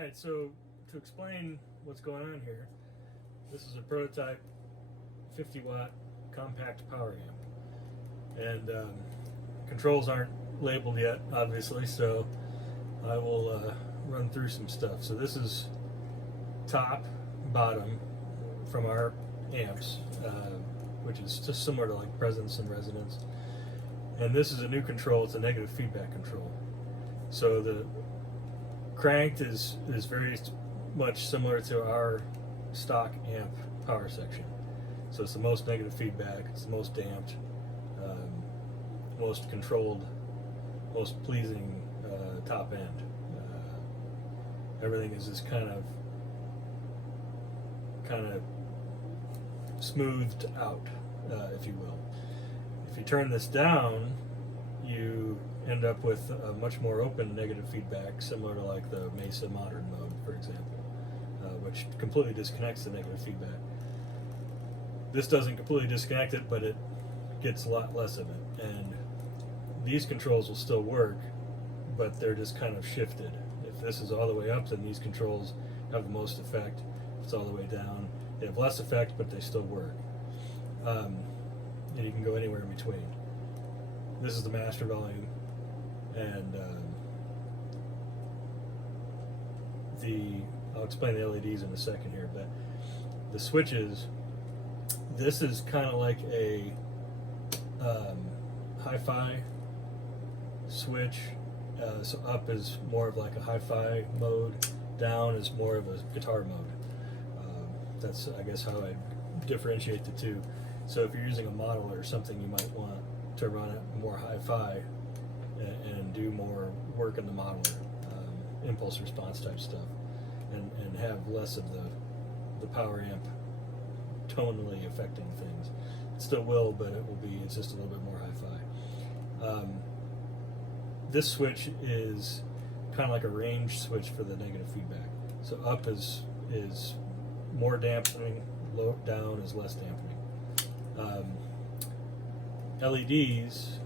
Alright, so to explain what's going on here, this is a prototype 50 watt compact power amp, and controls aren't labeled yet, obviously, so I will run through some stuff. So this is top, bottom from our amps, which is just similar to like presence and resonance. And this is a new control. It's a negative feedback control. So the cranked is very much similar to our stock amp power section. So it's the most negative feedback, it's the most damped, most controlled, most pleasing top end. Everything is just kind of smoothed out, if you will. If you turn this down, you end up with a much more open negative feedback, similar to like the Mesa Modern mode, for example, which completely disconnects the negative feedback. This doesn't completely disconnect it, but it gets a lot less of it. And these controls will still work, but they're just kind of shifted. If this is all the way up, then these controls have the most effect. If it's all the way down, they have less effect, but they still work. And you can go anywhere in between. This is the master volume, and I'll explain the LEDs in a second here, but the switches, this is kind of like a HiFi switch. So up is more of like a HiFi mode, down is more of a guitar mode. That's, I guess, how I differentiate the two. So if you're using a modeler or something, you might want to run it more HiFi and do more work in the modeler, impulse response type stuff, and have less of the power amp tonally affecting things. It still will, but it's just a little bit more hi-fi. This switch is kind of like a range switch for the negative feedback. So up is more dampening, down is less dampening. LEDs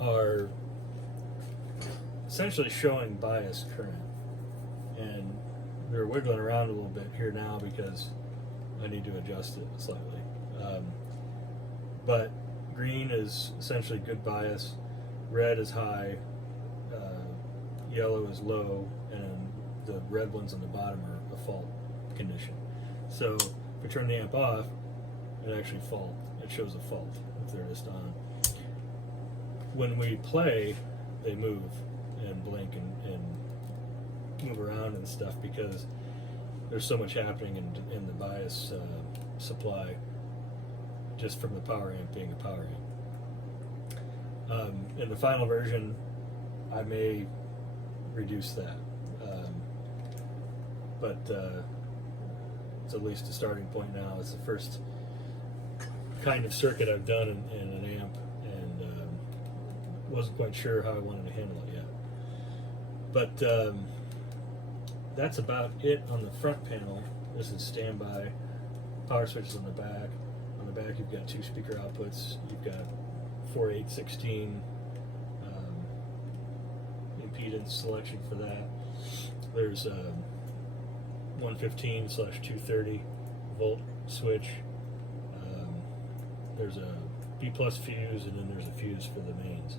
are essentially showing bias current, and they're wiggling around a little bit here now because I need to adjust it slightly. But green is essentially good bias, red is high, yellow is low, and the red ones on the bottom are a fault condition. So if we turn the amp off, it actually shows a fault if they're just on. When we play, they move and blink and move around and stuff because there's so much happening in the bias supply just from the power amp being a power amp. In the final version, I may reduce that, but it's at least a starting point now. It's the first kind of circuit I've done in an amp, and wasn't quite sure how I wanted to handle it yet. But that's about it on the front panel. This is standby. Power switches on the back. On the back, you've got 2 speaker outputs. You've got 4/8/16 impedance selection for that. There's a 115/230 volt switch. There's a B+ fuse, and then there's a fuse for the mains.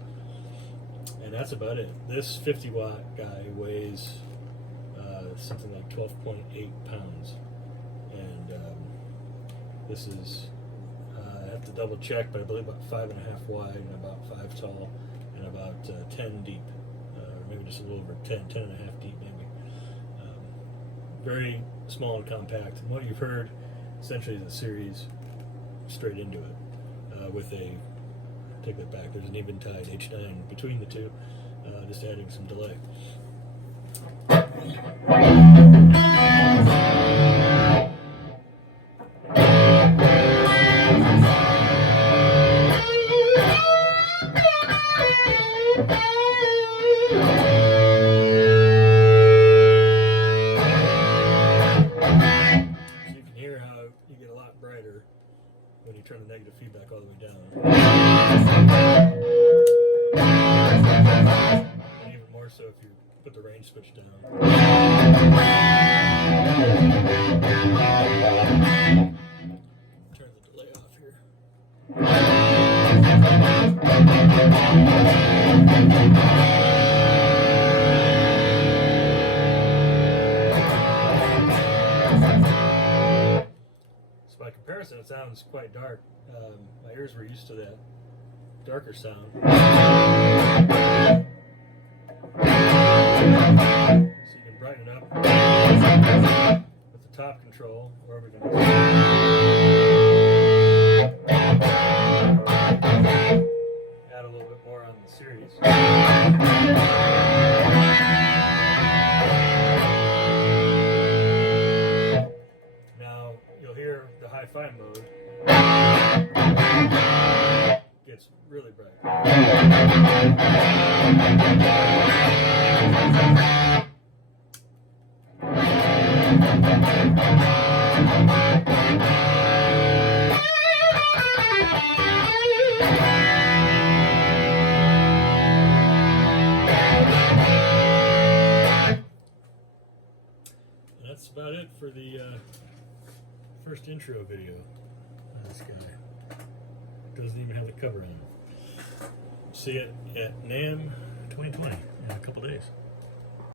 And that's about it. This 50 watt guy weighs something like 12.8 pounds. And this is, I have to double check, but I believe about 5.5 wide and about 5 tall and about 10 deep. Maybe just a little over 10.5 deep maybe. Very small and compact. And what you've heard essentially is a series straight into it with a, take that back, there's an eventide H9 between the two, just adding some delay. When you turn the negative feedback all the way down. And even more so if you put the range switch down. Turn the delay off here. By comparison, it sounds quite dark. My ears were used to that darker sound. So you can brighten it up with the top control, or we can add a little bit more on the series. The HiFi mode gets really bright. And that's about it for the first intro video on this guy. Doesn't even have the cover on it. See it at NAMM 2020 in a couple days.